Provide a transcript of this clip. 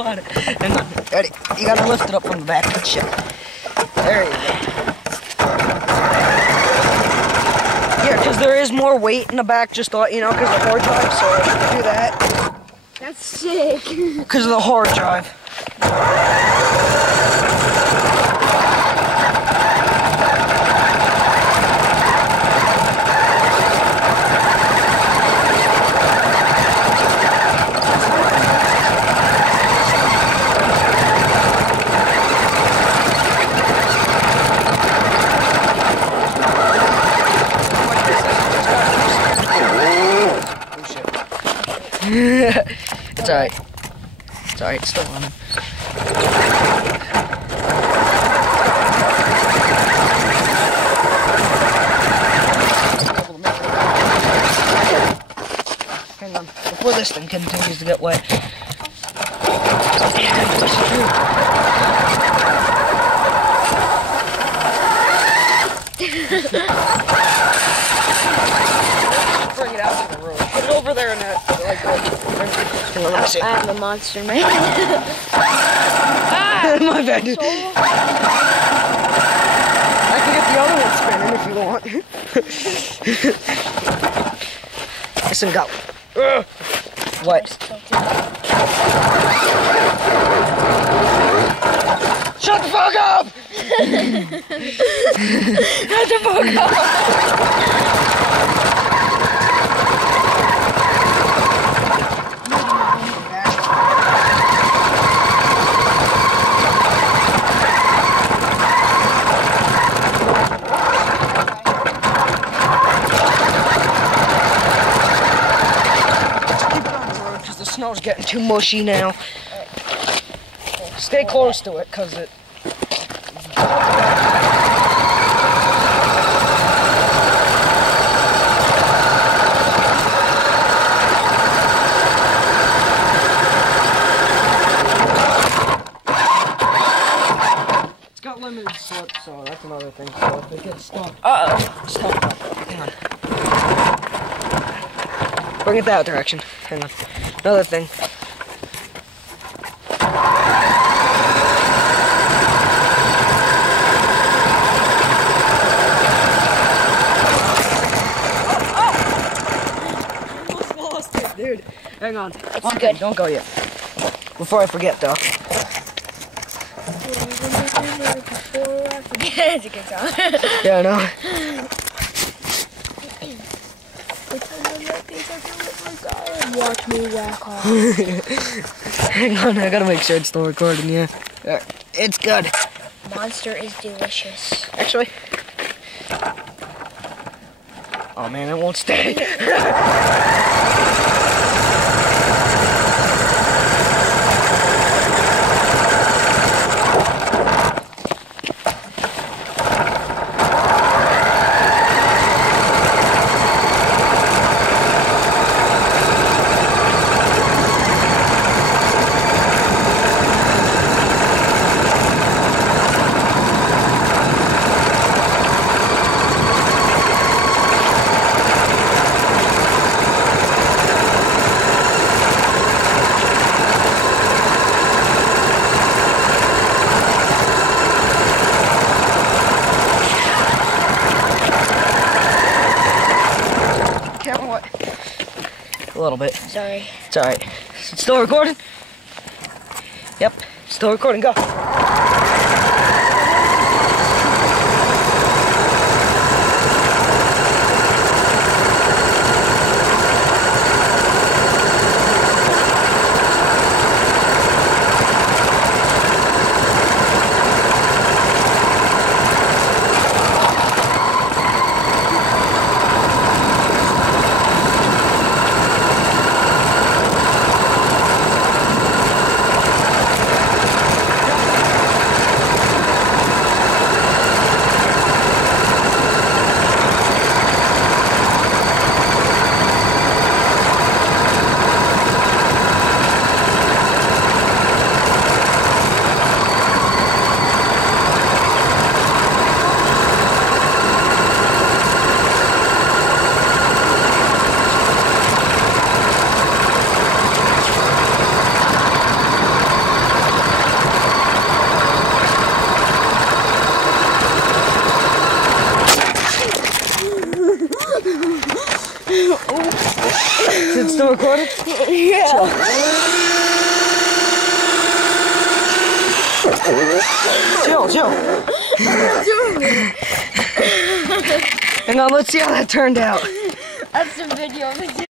water. Hang on. Ready? You gotta lift it up from the back of the ship. There you go. Yeah, because there is more weight in the back, just thought, you know, because of the hard drive, so I can do that. That's sick. Because of the hard drive. It's alright. It's alright, it's still running. Hang on, before this thing continues to get wet. Bring it out to the road. Put it over there and like let me see. I have a monster, man. My bad. I can get the other one spinning if you want. Listen, go. What? Shut the fuck up! Shut the fuck up! Snow's getting too mushy now. Stay close to it, cause it. It's got limited slip, so that's another thing. So if it gets stuck, stop. Hang on. Bring it that direction. Hang on. Another thing. Almost lost it, dude. Hang on. It's good. Don't go yet. Before I forget, though. It's a good song. Yeah, I know. Watch me whack off. Hang on, I gotta make sure it's still recording, yeah. It's good. Monster is delicious. Actually. Oh man, it won't stay. A little bit. Sorry. It's alright. It's still recording? Yep, still recording. Go. Still recording? Yeah. Chill. Hang on, let's see how that turned out. That's the video.